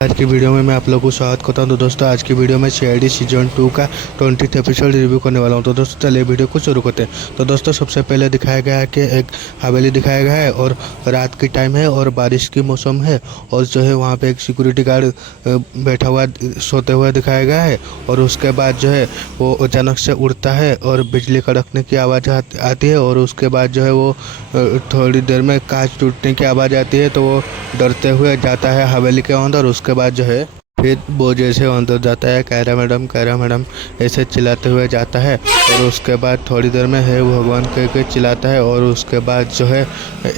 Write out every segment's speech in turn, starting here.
आज की वीडियो में मैं आप लोगों को स्वागत करता हूं। तो दोस्तों आज की वीडियो में सीआईडी सीजन 2 का 20th एपिसोड रिव्यू करने वाला हूं। तो दोस्तों चलिए वीडियो को शुरू करते हैं। तो दोस्तों सबसे पहले दिखाया गया है कि एक हवेली दिखाया गया है और रात की टाइम है और बारिश की मौसम है और जो है वहाँ पे एक सिक्योरिटी गार्ड बैठा हुआ सोते हुए दिखाया गया है। और उसके बाद जो है वो अचानक से उड़ता है और बिजली कड़कने की आवाज़ आती है और उसके बाद जो है वो थोड़ी देर में कांच टूटने की आवाज़ आती है। तो वो डरते हुए जाता है हवेली के अंदर। उसके बाद जो है फिर वो जैसे अंदर जाता है कैरा मैडम ऐसे चिल्लाते हुए जाता है। और उसके बाद थोड़ी देर में है भगवान कह के चिल्लाता है और उसके बाद जो है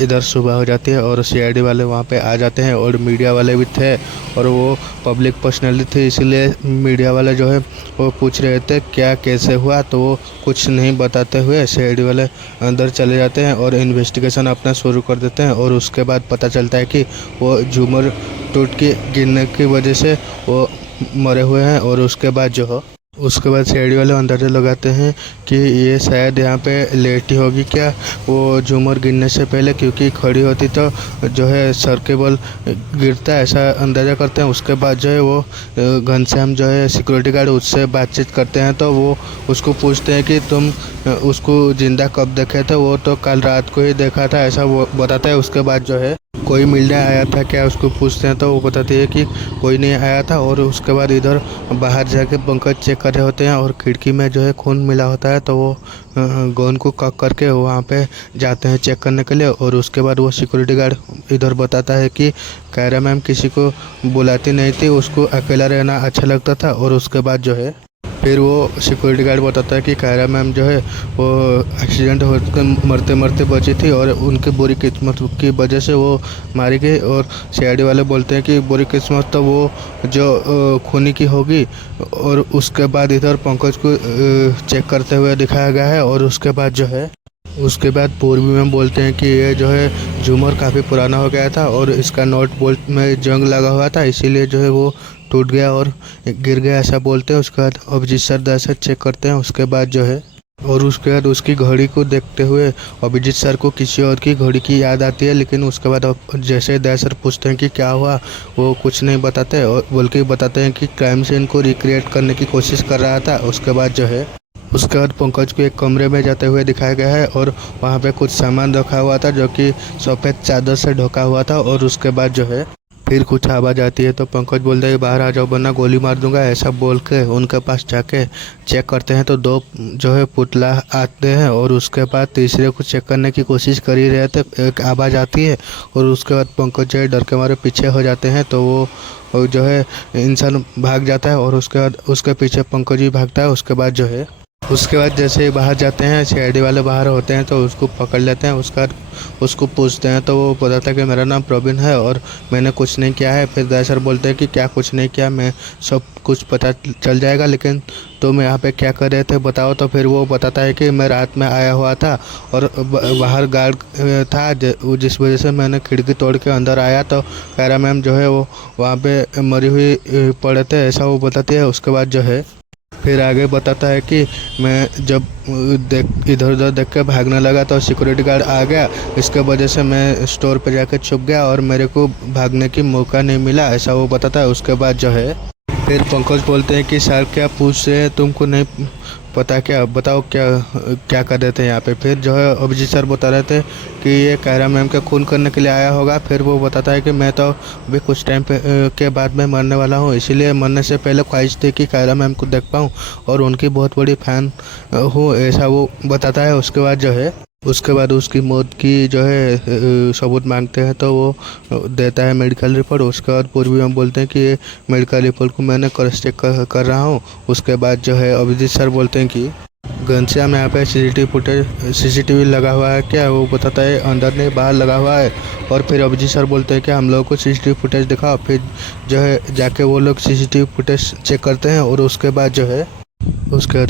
इधर सुबह हो जाती है और सीआईडी वाले वहाँ पे आ जाते हैं और मीडिया वाले भी थे और वो पब्लिक पर्सनैलिटी थे, इसीलिए मीडिया वाले जो है वो पूछ रहे थे क्या कैसे हुआ। तो वो कुछ नहीं बताते हुए सीआईडी वाले अंदर चले जाते हैं और इन्वेस्टिगेशन अपना शुरू कर देते हैं। और उसके बाद पता चलता है कि वो झूमर टूट के गिरने की वजह से वो मरे हुए हैं। और उसके बाद सीआईडी वाले अंदाज़ा लगाते हैं कि ये शायद यहाँ पे लेटी होगी क्या वो झूमर गिरने से पहले, क्योंकि खड़ी होती तो जो है सर के बल गिरता है, ऐसा अंदाज़ा करते हैं। उसके बाद जो है वो घनश्याम जो है सिक्योरिटी गार्ड उससे बातचीत करते हैं। तो वो उसको पूछते हैं कि तुम उसको ज़िंदा कब देखे थे। वो तो कल रात को ही देखा था, ऐसा वो बताता है। उसके बाद जो है कोई मिलने आया था क्या उसको पूछते हैं तो वो बताती है कि कोई नहीं आया था। और उसके बाद इधर बाहर जाके पंकज चेक कर रहे होते हैं और खिड़की में जो है खून मिला होता है। तो वो गोन को कक करके वहाँ पे जाते हैं चेक करने के लिए। और उसके बाद वो सिक्योरिटी गार्ड इधर बताता है कि कायरा मैम किसी को बुलाती नहीं थी, उसको अकेला रहना अच्छा लगता था। और उसके बाद जो है फिर वो सिक्योरिटी गार्ड बताता है कि कायरा मैम जो है वो एक्सीडेंट होकर मरते मरते बची थी और उनकी बुरी किस्मत की वजह से वो मारी गई। और सीआईडी वाले बोलते हैं कि बुरी किस्मत तो वो जो खूनी की होगी। और उसके बाद इधर पंकज को चेक करते हुए दिखाया गया है। और उसके बाद पूर्वी में बोलते हैं कि ये जो है झूमर काफ़ी पुराना हो गया था और इसका नॉट बोल्ट में जंग लगा हुआ था, इसीलिए जो है वो टूट गया और गिर गया, ऐसा बोलते हैं। उसके बाद अभिजीत सर दरअसल चेक करते हैं। उसके बाद जो है और उसके बाद उसकी घड़ी को देखते हुए अभिजीत सर को किसी और की घड़ी की याद आती है। लेकिन उसके बाद जैसे दया सर पूछते हैं कि क्या हुआ, वो कुछ नहीं बताते और बल्कि बताते हैं कि क्राइम सीन को रिक्रिएट करने की कोशिश कर रहा था। उसके बाद पंकज को एक कमरे में जाते हुए दिखाया गया है और वहाँ पे कुछ सामान रखा हुआ था जो कि सफ़ेद चादर से ढका हुआ था। और उसके बाद जो है फिर कुछ आवाज़ आती है तो पंकज बोलता है बाहर आ जाओ वरना गोली मार दूंगा, ऐसा बोल के उनके पास जाके चेक करते हैं तो दो जो है पुतला आते हैं। और उसके बाद तीसरे को चेक करने की कोशिश कर ही रहे थे, एक आवाज़ आती है और उसके बाद पंकज जो है डर के मारे पीछे हो जाते हैं। तो वो जो है इंसान भाग जाता है और उसके बाद उसके पीछे पंकज भी भागता है। उसके बाद जैसे ही बाहर जाते हैं सीआईडी वाले बाहर होते हैं तो उसको पकड़ लेते हैं। उसके बाद उसको पूछते हैं तो वो बताता है कि मेरा नाम प्रवीण है और मैंने कुछ नहीं किया है। फिर दया सर बोलते हैं कि क्या कुछ नहीं किया, मैं सब कुछ पता चल जाएगा, लेकिन तुम यहाँ पे क्या कर रहे थे बताओ। तो फिर वो बताता है कि मैं रात में आया हुआ था और बाहर गार्ड था जिस वजह से मैंने खिड़की तोड़ के अंदर आया। तो कायरा मैम जो है वो वहाँ पे मरी हुई पड़े थे, ऐसा वो बताती है। उसके बाद जो है फिर आगे बताता है कि मैं जब इधर उधर देख के भागने लगा तो सिक्योरिटी गार्ड आ गया, इसके वजह से मैं स्टोर पे जाके छुप गया और मेरे को भागने की मौका नहीं मिला, ऐसा वो बताता है। उसके बाद जो है फिर पंकज बोलते हैं कि सर क्या पूछ रहे हैं, तुमको नहीं पता क्या, बताओ क्या कर रहे थे यहाँ पे। फिर जो है अभिजीत सर बता रहे थे कि ये कायरा मैम का खून करने के लिए आया होगा। फिर वो बताता है कि मैं तो अभी कुछ टाइम के बाद में मरने वाला हूँ, इसीलिए मरने से पहले ख्वाहिश थी कि कायरा मैम को देख पाऊँ और उनकी बहुत बड़ी फ़ैन हूँ, ऐसा वो बताता है। उसके बाद उसकी मौत की जो है सबूत मांगते हैं तो वो देता है मेडिकल रिपोर्ट। उसके बाद पूर्वी में बोलते हैं कि ये मेडिकल रिपोर्ट को मैंने क्रॉस चेक कर रहा हूँ। उसके बाद जो है अभिजीत सर बोलते हैं कि घनश्याम यहाँ पे सीसीटीवी लगा हुआ है क्या, वो बताता है अंदर नहीं बाहर लगा हुआ है। और फिर अभिजीत सर बोलते हैं कि हम लोगों को सीसीटीवी फुटेज दिखाओ। फिर जो है जाके वो लोग सीसीटीवी फुटेज चेक करते हैं और उसके बाद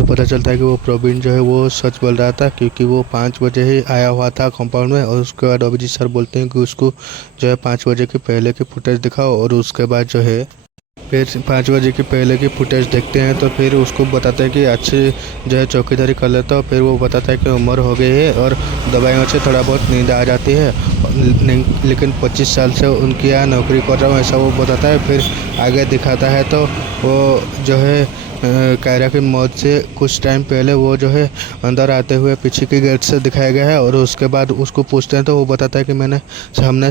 पता चलता है कि वो प्रवीण जो है वो सच बोल रहा था, क्योंकि वो 5 बजे ही आया हुआ था कंपाउंड में। और उसके बाद अभिजीत सर बोलते हैं कि उसको जो है 5 बजे के पहले की फुटेज दिखाओ। और उसके बाद जो है फिर 5 बजे की पहले की फुटेज देखते हैं तो फिर उसको बताते हैं कि अच्छे जो है चौकीदारी कर लेता है। फिर वो बताता है कि उम्र हो गई है और दवाइयों से थोड़ा बहुत नींद आ जाती है, लेकिन 25 साल से उनकी यहाँ नौकरी कर रहा हूँ, ऐसा वो बताता है। फिर आगे दिखाता है तो वो जो है कायरा की मौत से कुछ टाइम पहले वो जो है अंदर आते हुए पीछे की गेट से दिखाया गया है। और उसके बाद उसको पूछते हैं तो वो बताता है कि मैंने सामने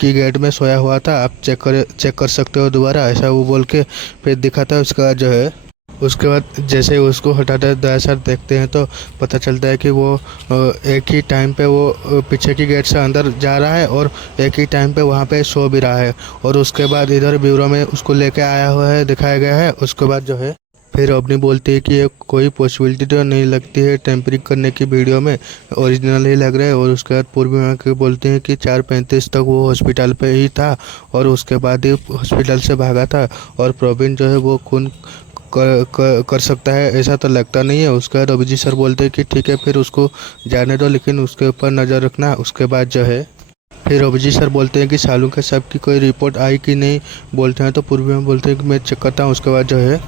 की गेट में सोया हुआ था, आप चेक कर सकते हो दोबारा, ऐसा वो बोल के फिर दिखाता है। उसके बाद जो है उसके बाद जैसे ही उसको हटाते दया सर देखते हैं तो पता चलता है कि वो एक ही टाइम पे वो पीछे की गेट से अंदर जा रहा है और एक ही टाइम पे वहाँ पे सो भी रहा है। और उसके बाद इधर ब्यूरो में उसको लेके आया हुआ है, दिखाया गया है। उसके बाद जो है फिर अपनी बोलती है कि ये कोई पॉसिबिलिटी तो नहीं लगती है टेम्परिंग करने की, वीडियो में ओरिजिनल ही लग रहा है। और उसके बाद पूर्वी माँ के बोलते हैं कि 4:35 तक वो हॉस्पिटल पे ही था और उसके बाद ही हॉस्पिटल से भागा था। और प्रवीण जो है वो खून कर सकता है ऐसा तो लगता नहीं है। उसके बाद अभिजीत सर बोलते हैं कि ठीक है फिर उसको जाने दो, लेकिन उसके ऊपर नज़र रखना। उसके बाद जो है फिर अभिजीत सर बोलते हैं कि सालू के सब की कोई रिपोर्ट आई कि नहीं, बोलते हैं तो पूर्वी में बोलते हैं कि मैं चेक करता हूँ। उसके बाद जो है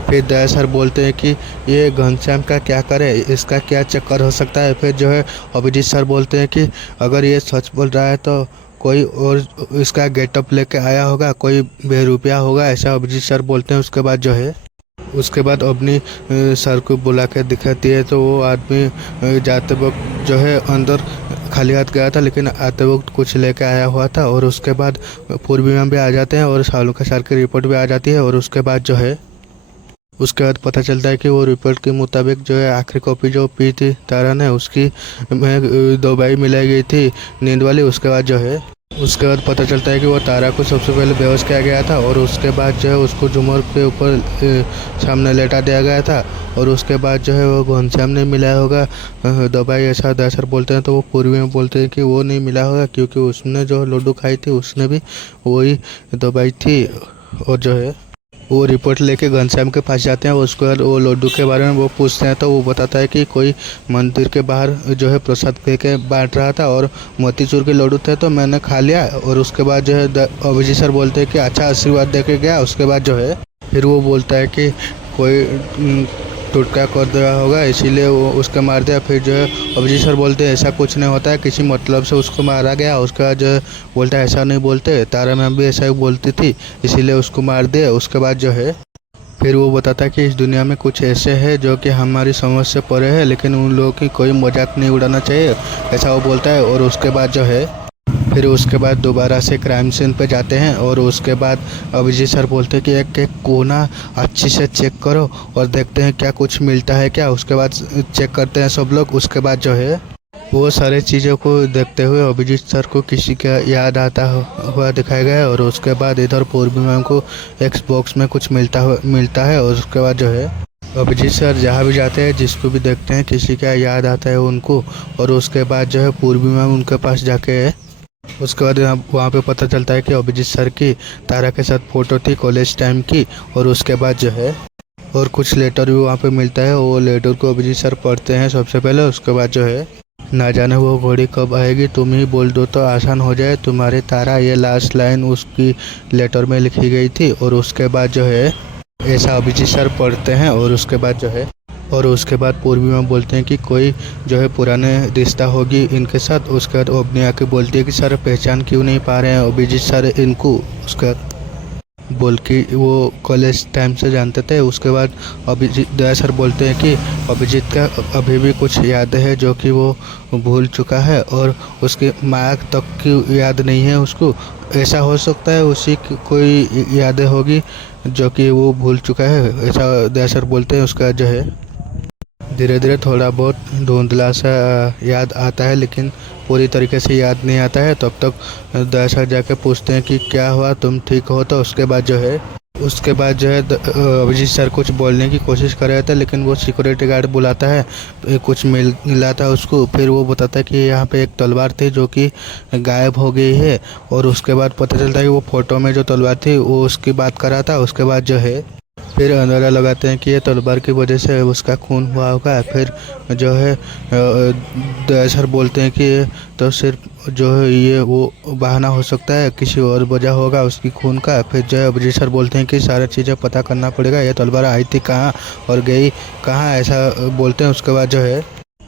फिर दया सर बोलते हैं कि ये घनश्याम का क्या करे, इसका क्या चक्कर हो सकता है। फिर जो है अभिजीत सर बोलते हैं कि अगर ये सच बोल रहा है तो कोई और इसका गेटअप लेके आया होगा, कोई बेरुपया होगा, ऐसा अभिजीत सर बोलते हैं। उसके बाद जो है उसके बाद अपनी सर को बुला के दिखाती है तो वो आदमी जाते वक्त जो है अंदर खाली हाथ गया था, लेकिन आते वक्त कुछ लेके आया हुआ था। और उसके बाद पूर्वी में भी आ जाते हैं और सालू के सर की रिपोर्ट भी आ जाती है। और उसके बाद जो है उसके बाद पता चलता है कि वो रिपोर्ट के मुताबिक जो है आखिरी कॉपी जो पी थी तारा ने, उसकी में दवाई मिलाई गई थी नींद वाली। उसके बाद जो है उसके बाद पता चलता है कि वो तारा को सबसे पहले बेहोश किया गया था और उसके बाद जो है उसको झूमर के ऊपर सामने लेटा दिया गया था। और उसके बाद जो है वो घनश्याम ने मिलाया होगा दवाई, ऐसा दया बोलते हैं। तो वो पूर्वी में बोलते हैं कि वो नहीं मिला होगा क्योंकि उसने जो लड्डू खाई थी उसने भी वही दवाई थी। और जो है वो रिपोर्ट लेके घनश्याम के पास जाते हैं। उसके बाद वो लड्डू के बारे में वो पूछते हैं तो वो बताता है कि कोई मंदिर के बाहर जो है प्रसाद के बांट रहा था और मोतीचूर के लड्डू थे तो मैंने खा लिया। और उसके बाद जो है अभिजीत सर बोलते हैं कि अच्छा आशीर्वाद दे के गया। उसके बाद जो है फिर वो बोलता है कि कोई टुटका कर दिया होगा इसीलिए वो उसको मार दिया। फिर जो है अभिजीत सर बोलते हैं ऐसा कुछ नहीं होता है, किसी मतलब से उसको मारा गया। उसके बाद जो है बोलता है ऐसा नहीं बोलते, तारा मैम भी ऐसा ही बोलती थी इसीलिए उसको मार दिया। उसके बाद जो है फिर वो बताता है कि इस दुनिया में कुछ ऐसे हैं जो कि हमारी समझ से परे है, लेकिन उन लोगों की कोई मजाक नहीं उड़ाना चाहिए, ऐसा वो बोलता है। और उसके बाद जो है फिर उसके बाद दोबारा से क्राइम सीन पे जाते हैं और उसके बाद अभिजीत सर बोलते हैं कि एक एक कोना अच्छी से चेक करो और देखते हैं क्या कुछ मिलता है क्या। उसके बाद चेक करते हैं सब लोग। उसके बाद जो है वो सारे चीज़ों को देखते हुए अभिजीत सर को किसी का याद आता हुआ दिखाया गया है। और उसके बाद इधर पूर्वी मैम को एक्स बॉक्स में कुछ मिलता है। और उसके बाद जो है अभिजीत सर जहाँ भी जाते हैं जिसको भी देखते हैं किसी का याद आता है उनको। और उसके बाद जो है पूर्वी मैम उनके पास जाके उसके बाद वहाँ पे पता चलता है कि अभिजीत सर की तारा के साथ फ़ोटो थी कॉलेज टाइम की। और उसके बाद जो है और कुछ लेटर भी वहाँ पे मिलता है, वो लेटर को अभिजीत सर पढ़ते हैं सबसे पहले। उसके बाद जो है ना जाने वो घड़ी कब आएगी, तुम ही बोल दो तो आसान हो जाए तुम्हारे तारा, ये लास्ट लाइन उसकी लेटर में लिखी गई थी। और उसके बाद जो है ऐसा अभिजीत सर पढ़ते हैं। और उसके बाद पूर्वी में बोलते हैं कि कोई जो है पुराने रिश्ता होगी इनके साथ। उसके बाद अवनी आके बोलती है कि सर पहचान क्यों नहीं पा रहे हैं अभिजीत सर इनको। उसके बाद बोल के वो कॉलेज टाइम से जानते थे। उसके बाद अभिजीत दया सर बोलते हैं कि अभिजीत का अभी भी कुछ याद है जो कि वो भूल चुका है और उसके माँ तक की याद नहीं है उसको। ऐसा हो सकता है उसी की कोई यादें होगी जो कि वो भूल चुका है, ऐसा दया सर बोलते हैं। उसका जो है धीरे धीरे थोड़ा बहुत धुंधला सा याद आता है, लेकिन पूरी तरीके से याद नहीं आता है। तब तक दया सर जाके पूछते हैं कि क्या हुआ, तुम ठीक हो? तो उसके बाद जो है अभिजीत सर कुछ बोलने की कोशिश कर रहे थे, लेकिन वो सिक्योरिटी गार्ड बुलाता है, कुछ मिला था उसको। फिर वो बताता है कि यहाँ पे एक तलवार थी जो कि गायब हो गई है। और उसके बाद पता चलता है कि वो फ़ोटो में जो तलवार थी वो उसकी बात कर रहा था। उसके बाद जो है फिर अंदाज़ा लगाते हैं कि ये तलवार की वजह से उसका खून हुआ होगा। फिर जो है दया सर बोलते हैं कि ये तो सिर्फ जो है ये वो बहाना हो सकता है, किसी और वजह होगा उसकी खून का। फिर जो है अभिजीत सर बोलते हैं कि सारी चीज़ें पता करना पड़ेगा, ये तलवार आई थी कहाँ और गई कहाँ, ऐसा बोलते हैं। उसके बाद जो है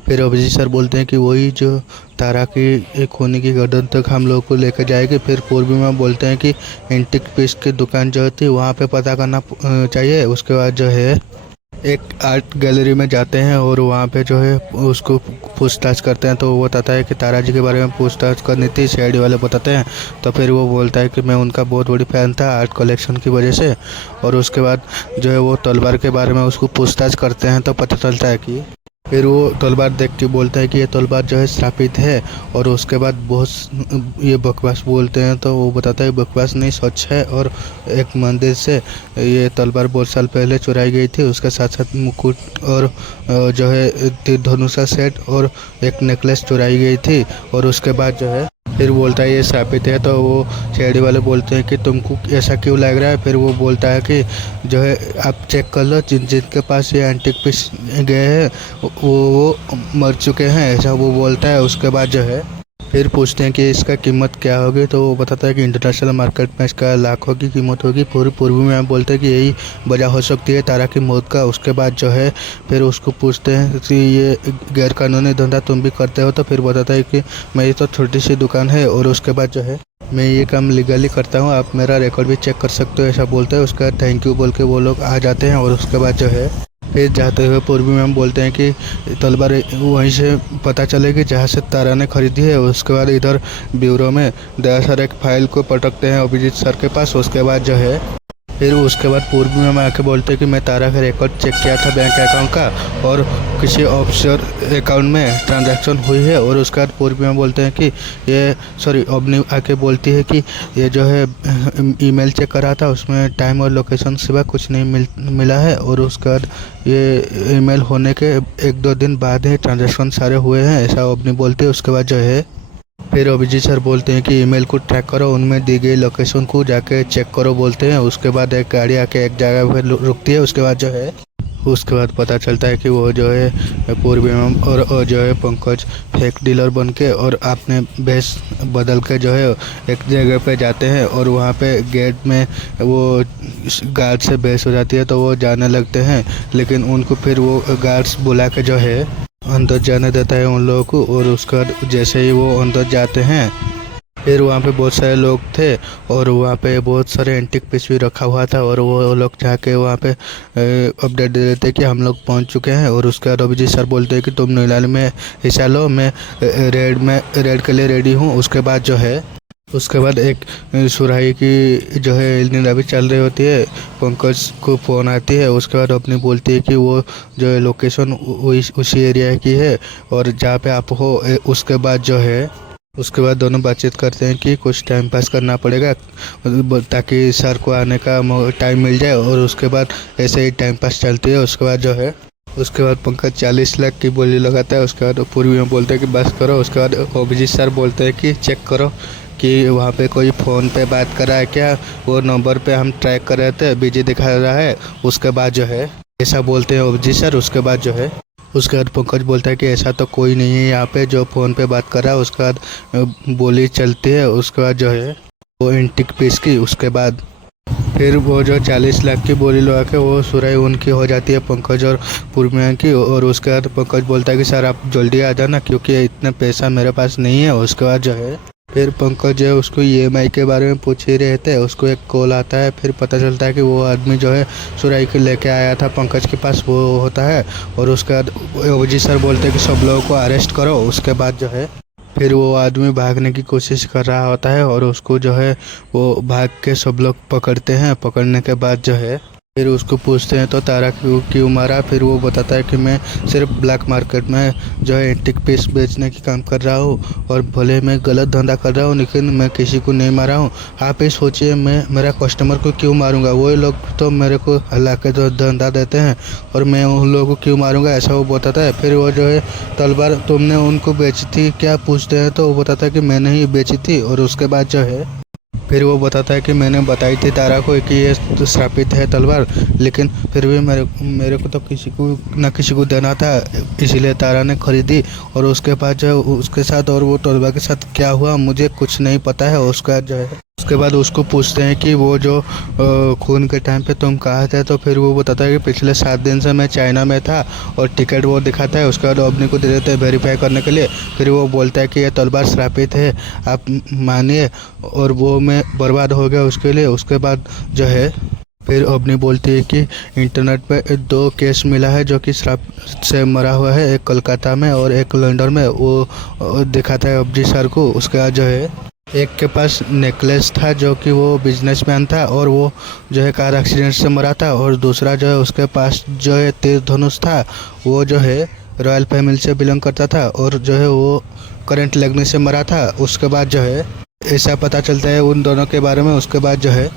फिर अभिजीत सर बोलते हैं कि वही जो तारा की खूनी की गर्दन तक हम लोग को लेकर जाएगी। फिर पूर्वी में बोलते हैं कि एंटिक पीस की दुकान जो थी वहाँ पे पता करना चाहिए। उसके बाद जो है एक आर्ट गैलरी में जाते हैं और वहाँ पे जो है उसको पूछताछ करते हैं। तो वो बताता है कि तारा जी के बारे में पूछताछ करनी थी, सीआईडी वाले बताते हैं। तो फिर वो बोलता है कि मैं उनका बहुत बड़ी फ़ैन था आर्ट कलेक्शन की वजह से। और उसके बाद जो है वो तलवार के बारे में उसको पूछताछ करते हैं तो पता चलता है कि फिर वो तलवार देख के बोलता है कि ये तलवार जो है श्रापित है। और उसके बाद बहुत ये बकवास बोलते हैं तो वो बताता है बकवास नहीं, सच है। और एक मंदिर से ये तलवार बहुत साल पहले चुराई गई थी, उसके साथ साथ मुकुट और जो है तीर धनुषा सेट और एक नेकलेस चुराई गई थी। और उसके बाद जो है फिर बोलता है ये श्रापित है। तो वो सीआईडी वाले बोलते हैं कि तुमको ऐसा क्यों लग रहा है। फिर वो बोलता है कि जो है आप चेक कर लो, जिनके पास ये एंटिक पीस गए हैं वो मर चुके हैं, ऐसा वो बोलता है। उसके बाद जो है फिर पूछते हैं कि इसका कीमत क्या होगी। तो वो बताता है कि इंटरनेशनल मार्केट में इसका लाखों की कीमत होगी। पूर्वी में हम बोलते हैं कि यही वजह हो सकती है तारा की मौत का। उसके बाद जो है फिर उसको पूछते हैं कि ये गैर कानूनी धंधा तुम भी करते हो। तो फिर बताता है कि मेरी तो छोटी सी दुकान है और उसके बाद जो है मैं ये काम लीगली करता हूँ, आप मेरा रिकॉर्ड भी चेक कर सकते हो, ऐसा बोलते हैं। उसके बाद थैंक यू बोल के वो लोग आ जाते हैं। और उसके बाद जो है फिर जाते हुए पूर्वी में हम बोलते हैं कि तलवार वहीं से पता चलेगी जहाँ से तारा ने खरीदी है। उसके बाद इधर ब्यूरो में दया सर एक फाइल को पटकते हैं अभिजीत सर के पास। उसके बाद जो है फिर उसके बाद पूर्वी में आके बोलते हैं कि मैं तारा का रिकॉर्ड चेक किया था बैंक अकाउंट का और किसी ऑफशोर अकाउंट में ट्रांजैक्शन हुई है। और उसके बाद पूर्वी में बोलते हैं कि ये अवनी आके बोलती है कि ये जो है ईमेल चेक करा था उसमें टाइम और लोकेशन सिवा कुछ नहीं मिला है। और उसके बाद ये ईमेल होने के 1-2 दिन बाद ही ट्रांजैक्शन सारे हुए हैं, ऐसा अवनी बोलती है। उसके बाद जो है फिर अभिजीत सर बोलते हैं कि ईमेल को ट्रैक करो, उनमें दी गई लोकेशन को जाके चेक करो बोलते हैं। उसके बाद एक गाड़ी आके एक जगह पर रुकती है। उसके बाद जो है उसके बाद पता चलता है कि वो जो है पूर्वी और जो है पंकज फेक डीलर बन के और अपने भेष बदल के जो है एक जगह पे जाते हैं। और वहाँ पे गेट में वो गार्ड से बहस हो जाती है तो वो जाने लगते हैं। लेकिन उनको फिर वो गार्ड्स बुला के जो है अंदर जाने देता है उन लोगों को। और उसके बाद जैसे ही वो अंदर जाते हैं फिर वहाँ पे बहुत सारे लोग थे और वहाँ पे बहुत सारे एंटिक पीस भी रखा हुआ था। और वो लोग जाके वहाँ पे अपडेट दे देते कि हम लोग पहुँच चुके हैं। और उसके बाद अभिजीत सर बोलते हैं कि तुम नीलामी में हिस्सा लो, मैं रेड के लिए रेडी हूँ। उसके बाद जो है उसके बाद एक सुराही की जो है नीलामी चल रही होती है, पंकज को फ़ोन आती है। उसके बाद अपनी बोलती है कि वो जो है लोकेशन उसी एरिया की है और जहाँ पे आप हो। उसके बाद जो है उसके बाद दोनों बातचीत करते हैं कि कुछ टाइम पास करना पड़ेगा ताकि सर को आने का टाइम मिल जाए। और उसके बाद ऐसे ही टाइम पास चलती है। उसके बाद जो है उसके बाद पंकज 40 लाख की बोली लगाता है। उसके बाद पूर्वी में बोलते हैं कि बस करो। उसके बाद अभिजीत सर बोलते हैं कि चेक करो कि वहाँ पे कोई फ़ोन पे बात कर रहा है क्या, वो नंबर पे हम ट्रैक कर रहे थे बिजी दिखा रहा है। उसके बाद जो है ऐसा बोलते हैं अभिजीत सर। उसके बाद जो है उसके बाद पंकज बोलता है कि ऐसा तो कोई नहीं है यहाँ पे जो फ़ोन पे बात कर रहा है। उसके बाद बोली चलती है। उसके बाद जो है वो एंटिक पीस की। उसके बाद फिर वो जो 40 लाख की बोली लगा के वो सुराही उनकी हो जाती है, पंकज और पूर्णिया की। और उसके बाद पंकज बोलता है कि सर आप जल्दी आ जाना क्योंकि इतना पैसा मेरे पास नहीं है। उसके बाद जो है फिर पंकज जो है उसको ईएमआई के बारे में पूछ ही रहे थे। उसको एक कॉल आता है। फिर पता चलता है कि वो आदमी जो है सुराही को लेके आया था पंकज के पास, वो होता है। और उसके बाद अभिजीत सर बोलते हैं कि सब लोगों को अरेस्ट करो। उसके बाद जो है फिर वो आदमी भागने की कोशिश कर रहा होता है और उसको जो है वो भाग के सब लोग पकड़ते हैं। पकड़ने के बाद जो है फिर उसको पूछते हैं तो तारा क्यों मारा। फिर वो बताता है कि मैं सिर्फ ब्लैक मार्केट में जो है एंटिक पीस बेचने की काम कर रहा हूँ और भले मैं गलत धंधा कर रहा हूँ लेकिन मैं किसी को नहीं मारा हूँ। आप ही सोचिए मैं मेरा कस्टमर को क्यों मारूंगा, वही लोग तो मेरे को हल्ला के जो धंधा देते हैं और मैं उन लोगों को क्यों मारूंगा, ऐसा वो बताता है। फिर वो जो है तलवार तुमने उनको बेची थी क्या पूछते हैं तो वो बताता है कि मैंने ही बेची थी। और उसके बाद जो है फिर वो बताता है कि मैंने बताई थी तारा को कि ये तो श्रापित है तलवार, लेकिन फिर भी मेरे को तो किसी को ना किसी को देना था, इसीलिए तारा ने खरीदी। और उसके बाद जो उसके साथ और वो तलवार के साथ क्या हुआ मुझे कुछ नहीं पता है। उसके बाद उसको पूछते हैं कि वो जो खून के टाइम पे तुम कहाँ थे, तो फिर वो बताता है कि पिछले 7 दिन से मैं चाइना में था, और टिकट वो दिखाता है। उसके बाद अवनी को दे देते हैं वेरीफाई करने के लिए। फिर वो बोलता है कि ये तलवार श्रापित है, आप मानिए, और वो मैं बर्बाद हो गया उसके लिए। उसके बाद जो है फिर अवनी बोलती है कि इंटरनेट पे 2 केस मिला है जो कि श्राप से मरा हुआ है, एक कोलकाता में और एक लंदन में। वो दिखाता है अब्जी सर को। उसके बाद जो है एक के पास नेकलेस था जो कि वो बिजनेसमैन था, और वो जो है कार एक्सीडेंट से मरा था। और दूसरा जो है उसके पास जो है तीर धनुष था, वो जो है रॉयल फैमिली से बिलोंग करता था, और जो है वो करंट लगने से मरा था। उसके बाद जो है ऐसा पता चलता है उन दोनों के बारे में। उसके बाद जो है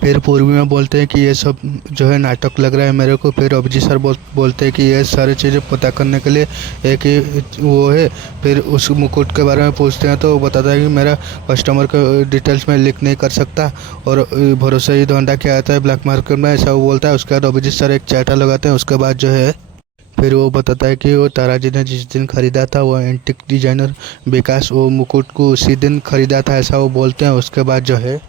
फिर पूर्वी में बोलते हैं कि ये सब जो है नाटक लग रहा है मेरे को। फिर अभिजीत सर बोलते हैं कि ये सारी चीज़ें पता करने के लिए एक ही वो है। फिर उस मुकुट के बारे में पूछते हैं तो वो बताता है कि मेरा कस्टमर के डिटेल्स में लिख नहीं कर सकता, और भरोसे ही धंधा किया जाता है ब्लैक मार्केट में, ऐसा वो बोलता है। उसके बाद अभिजीत सर एक चाटा लगाते हैं। उसके बाद जो है फिर वो बताता है कि वो तारा जी ने जिस दिन ख़रीदा था वो एंटिक डिजाइनर विकास वो मुकुट को उसी दिन ख़रीदा था, ऐसा वो बोलते हैं। उसके बाद जो है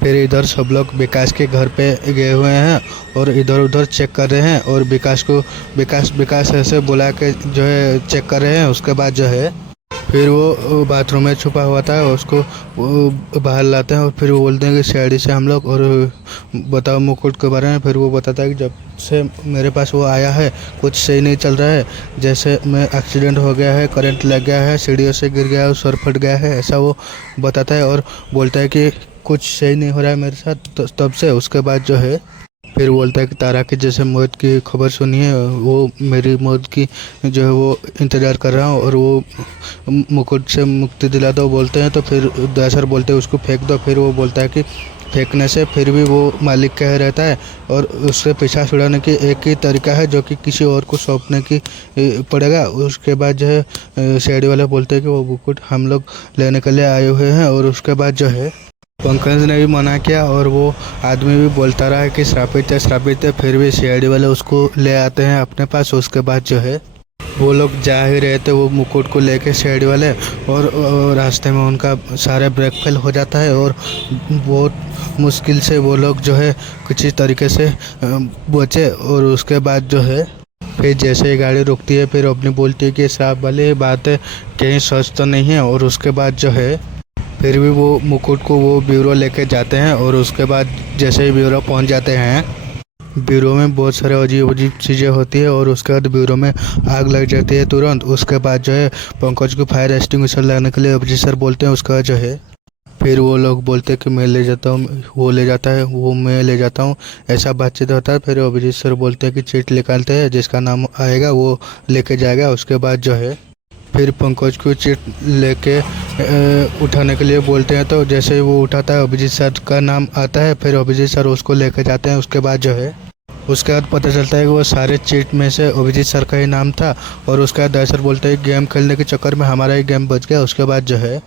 फिर इधर सब लोग विकास के घर पे गए हुए हैं और इधर उधर चेक कर रहे हैं, और विकास ऐसे बुला के जो है चेक कर रहे हैं। उसके बाद जो है फिर वो बाथरूम में छुपा हुआ था, उसको बाहर लाते हैं और फिर वो बोलते हैं कि सीआईडी से हम लोग, और बताओ मुकुट के बारे में। फिर वो बताता है कि जब से मेरे पास वो आया है कुछ सही नहीं चल रहा है, जैसे मैं एक्सीडेंट हो गया है, करंट लग गया है, सीढ़ियों से गिर गया है, सर फट गया है, ऐसा वो बताता है। और बोलता है कि कुछ सही नहीं हो रहा है मेरे साथ तब से। उसके बाद जो है फिर बोलता है कि तारा की जैसे मौत की खबर सुनी है, वो मेरी मौत की जो है वो इंतज़ार कर रहा हूँ, और वो मुकुट से मुक्ति दिला दो बोलते हैं। तो फिर दयासर बोलते हैं उसको फेंक दो। फिर वो बोलता है कि फेंकने से फिर भी वो मालिक कह रहता है, और उससे पीछा छुड़ाने की एक ही तरीका है जो कि किसी और को सौंपने की पड़ेगा। उसके बाद जो है सीआईडी वाले बोलते हैं कि वो मुकुट हम लोग लेने के लिए आए हुए हैं। और उसके बाद जो है पंकज ने भी मना किया, और वो आदमी भी बोलता रहा है कि श्रापित है, फिर भी सीआईडी वाले उसको ले आते हैं अपने पास। उसके बाद जो है वो लोग जा ही रहे थे वो मुकुट को लेके सीआईडी वाले, और रास्ते में उनका सारे ब्रेक फेल हो जाता है, और बहुत मुश्किल से वो लोग जो है किसी तरीके से बचे। और उसके बाद जो है फिर जैसे ही गाड़ी रुकती है फिर अपनी बोलती है कि श्राप वाली बात है कहीं सच तो नहीं है। और उसके बाद जो है फिर भी वो मुकुट को वो ब्यूरो लेके जाते हैं, और उसके बाद जैसे ही ब्यूरो पहुंच जाते हैं, ब्यूरो में बहुत सारे अजीब चीज़ें होती है, और उसके बाद ब्यूरो में आग लग जाती है तुरंत। उसके बाद जो है पंकज को फायर एक्सटिंग्विशर लाने के लिए अभिजीत सर बोलते हैं। उसका जो है फिर वो लोग बोलते हैं कि मैं ले जाता हूँ, वो ले जाता है, वो मैं ले जाता हूँ, ऐसा बातचीत होता है। फिर अभिजीत सर बोलते हैं कि चिट निकालते हैं, जिसका नाम आएगा वो लेके जाएगा। उसके बाद जो है फिर पंकज को चिट लेके उठाने के लिए बोलते हैं, तो जैसे ही वो उठाता है अभिजीत सर का नाम आता है, फिर अभिजीत सर उसको लेके जाते हैं। उसके बाद जो है उसके बाद पता चलता है कि वो सारे चिट में से अभिजीत सर का ही नाम था, और उसके बाद दयासर बोलते हैं गेम खेलने के चक्कर में हमारा ही गेम बच गया। उसके बाद जो है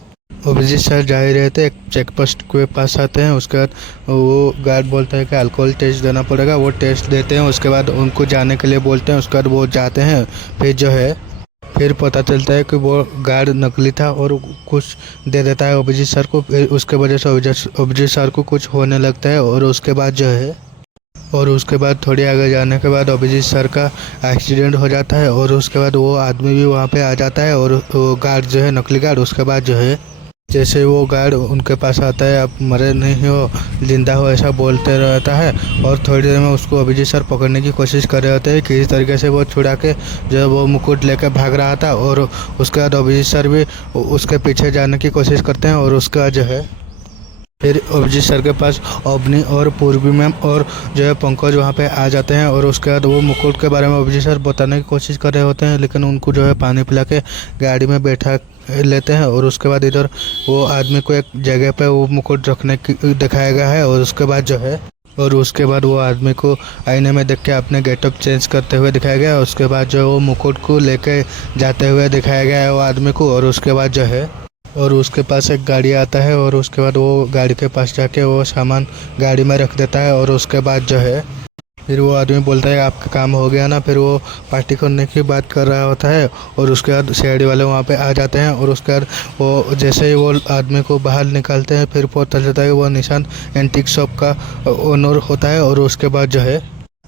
अभिजीत सर जा ही रहे थे, एक चेक पोस्ट के पास आते हैं। उसके बाद वो गार्ड बोलता है कि अल्कोहल टेस्ट देना पड़ेगा, वो टेस्ट देते हैं। उसके बाद उनको जाने के लिए बोलते हैं। उसके बाद वो जाते हैं। फिर जो है फिर पता चलता है कि वो गार्ड नकली था, और कुछ दे देता है अभिजीत सर को। फिर उसके वजह से अभिजीत सर को कुछ होने लगता है। और उसके बाद जो है उसके बाद थोड़ी आगे जाने के बाद अभिजीत सर का एक्सीडेंट हो जाता है, और उसके बाद वो आदमी भी वहाँ पे आ जाता है, और वो गार्ड जो है नकली गार्ड। उसके बाद जो है जैसे वो गार्ड उनके पास आता है, आप मरे नहीं हो, जिंदा हो, ऐसा बोलते रहता है। और थोड़ी देर में उसको अभिजीत सर पकड़ने की कोशिश कर रहे होते हैं, किसी तरीके से वो छुड़ा के जो वो मुकुट लेकर भाग रहा था। और उसके बाद अभिजीत सर भी उसके पीछे जाने की कोशिश करते हैं। और उसका जो है फिर अभिजीत सर के पास अवनी और पूर्वी मैम और जो है पंकज वहाँ पे आ जाते हैं। और उसके बाद वो मुकुट के बारे में अभिजीत सर बताने की कोशिश कर रहे होते हैं, लेकिन उनको जो है पानी पिला के गाड़ी में बैठा लेते हैं। और उसके बाद इधर वो आदमी को एक जगह पे वो मुकुट रखने की दिखाया गया है। और उसके बाद जो है उसके बाद वो आदमी को आईने में देख के अपने गेटअप चेंज करते हुए दिखाया गया है। उसके बाद जो वो मुकुट को लेके जाते हुए दिखाया गया है वो आदमी को। और उसके बाद जो है और उसके पास एक गाड़ी आता है और उसके बाद वो गाड़ी के पास जाके वो सामान गाड़ी में रख देता है। और उसके बाद जो है फिर वो आदमी बोलता है आपका काम हो गया ना। फिर वो पार्टी करने की बात कर रहा होता है और उसके बाद सीआईडी वाले वहाँ पे आ जाते हैं। और उसके बाद वो जैसे ही वो आदमी को बाहर निकालते हैं फिर पता चलता है वो निशांत एंटीक शॉप का ओनर होता है। और उसके बाद जो है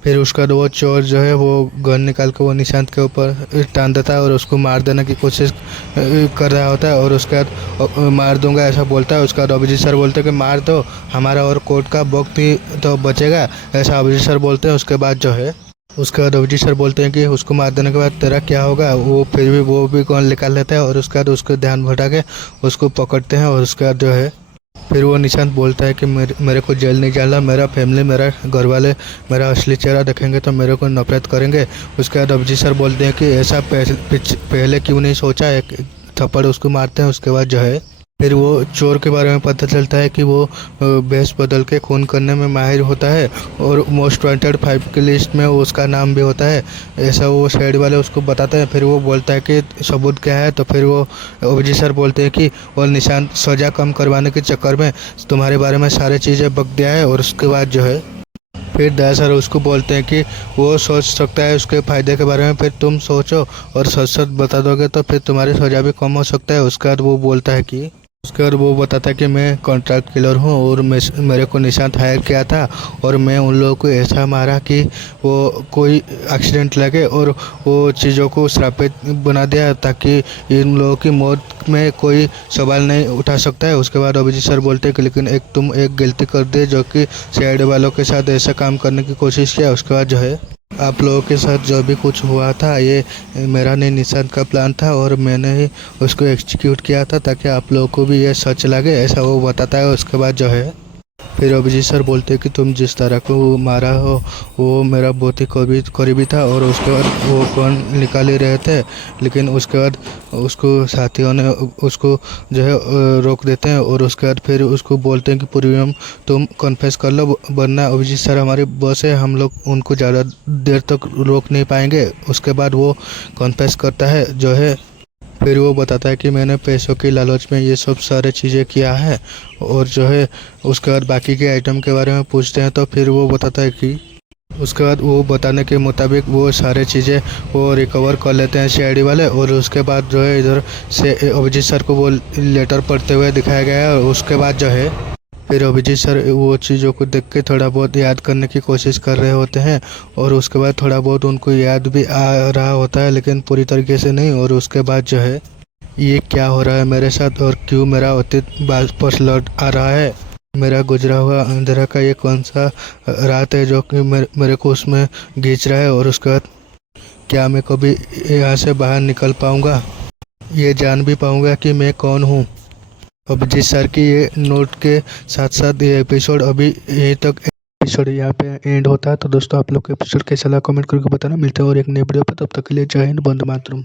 फिर उसके बाद वो चोर जो है वो गन निकाल के वो निशांत के ऊपर टान देता है और उसको मार देने की कोशिश कर रहा होता है। और उसके बाद मार दूंगा ऐसा बोलता है। उसके बाद अभिजीत सर बोलते हैं कि मार दो, हमारा और कोर्ट का वक्त ही तो बचेगा, ऐसा अभिजीत सर बोलते हैं। उसके बाद जो है उसके बाद अभिजीत सर बोलते हैं कि उसको मार देने के बाद तेरा क्या होगा। वो फिर भी वो भी गन निकाल लेता है और उसके बाद उसको ध्यान भटका के उसको पकड़ते हैं। और उसके बाद जो है फिर वो निशांत बोलता है कि मेरे को जेल नहीं जाना, मेरा फैमिली मेरा घर वाले मेरा असली चेहरा देखेंगे तो मेरे को नफरत करेंगे। उसके बाद अभिजीत सर बोलते हैं कि ऐसा पहले क्यों नहीं सोचा, एक थप्पड़ उसको मारते हैं। उसके बाद जो है फिर वो चोर के बारे में पता चलता है कि वो भेष बदल के खून करने में माहिर होता है और मोस्ट वांटेड 5 की लिस्ट में उसका नाम भी होता है, ऐसा वो साइड वाले उसको बताते हैं। फिर वो बोलता है कि सबूत क्या है। तो फिर वो अभिजीत सर बोलते हैं कि वो निशांत सज़ा कम करवाने के चक्कर में तुम्हारे बारे में सारी चीज़ें बक दिया है। और उसके बाद जो है फिर दया सर उसको बोलते हैं कि वो सोच सकता है उसके फ़ायदे के बारे में, फिर तुम सोचो और सच सच बता दोगे तो फिर तुम्हारी सज़ा भी कम हो सकता है। उसके बाद वो बोलता है कि उसके बाद वो बताता है कि मैं कॉन्ट्रैक्ट किलर हूँ और मेरे को निशांत हायर किया था और मैं उन लोगों को ऐसा मारा कि वो कोई एक्सीडेंट लगे और वो चीज़ों को श्रापित बना दिया ताकि इन लोगों की मौत में कोई सवाल नहीं उठा सकता है। उसके बाद अभिजीत सर बोलते हैं कि लेकिन तुम एक गलती कर दिए जो कि सीआईडी वालों के साथ ऐसा काम करने की कोशिश किया। उसके बाद जो है आप लोगों के साथ जो भी कुछ हुआ था ये मेरा नहीं निशांत का प्लान था और मैंने ही उसको एग्जीक्यूट किया था ताकि आप लोगों को भी ये सच लगे, ऐसा वो बताता है। उसके बाद जो है फिर अभिजीत सर बोलते हैं कि तुम जिस तरह को मारा हो वो मेरा बहुत ही करीबी था। और उसके बाद वो कौन निकाल ही रहे थे, लेकिन उसके बाद उसको साथियों ने उसको जो है रोक देते हैं। और उसके बाद फिर उसको बोलते हैं कि पूर्वियम तुम कन्फेस कर लो, वरना अभिजीत सर हमारी बॉस है, हम लोग उनको ज़्यादा देर तक रोक नहीं पाएंगे। उसके बाद वो कन्फेस करता है जो है फिर वो बताता है कि मैंने पैसों की लालच में ये सब सारे चीज़ें किया है। और जो है उसके बाद बाकी के आइटम के बारे में पूछते हैं तो फिर वो बताता है कि उसके बाद वो बताने के मुताबिक वो सारे चीज़ें वो रिकवर कर लेते हैं सीआईडी वाले। और उसके बाद जो है इधर से अभिजीत सर को वो लेटर पढ़ते हुए दिखाया गया है। और उसके बाद जो है फिर अभिजीत सर वो चीज़ों को देख के थोड़ा बहुत याद करने की कोशिश कर रहे होते हैं और उसके बाद थोड़ा बहुत उनको याद भी आ रहा होता है लेकिन पूरी तरीके से नहीं। और उसके बाद जो है ये क्या हो रहा है मेरे साथ और क्यों मेरा अतीत वापस लौट आ रहा है, मेरा गुजरा हुआ अंधेरा का ये कौन सा रात है जो कि मेरे को उसमें खींच रहा है। और उसके बाद क्या मैं कभी यहाँ से बाहर निकल पाऊँगा, ये जान भी पाऊँगा कि मैं कौन हूँ। अभिजीत सर की ये नोट के साथ साथ ये एपिसोड अभी यहीं तक एपिसोड यहाँ पे एंड होता है। तो दोस्तों आप लोग को एपिसोड कैसा लगा कमेंट करके बताना। मिलते हैं और एक नए वीडियो पर, तब तक के लिए जय हिंद, वंदे मातरम।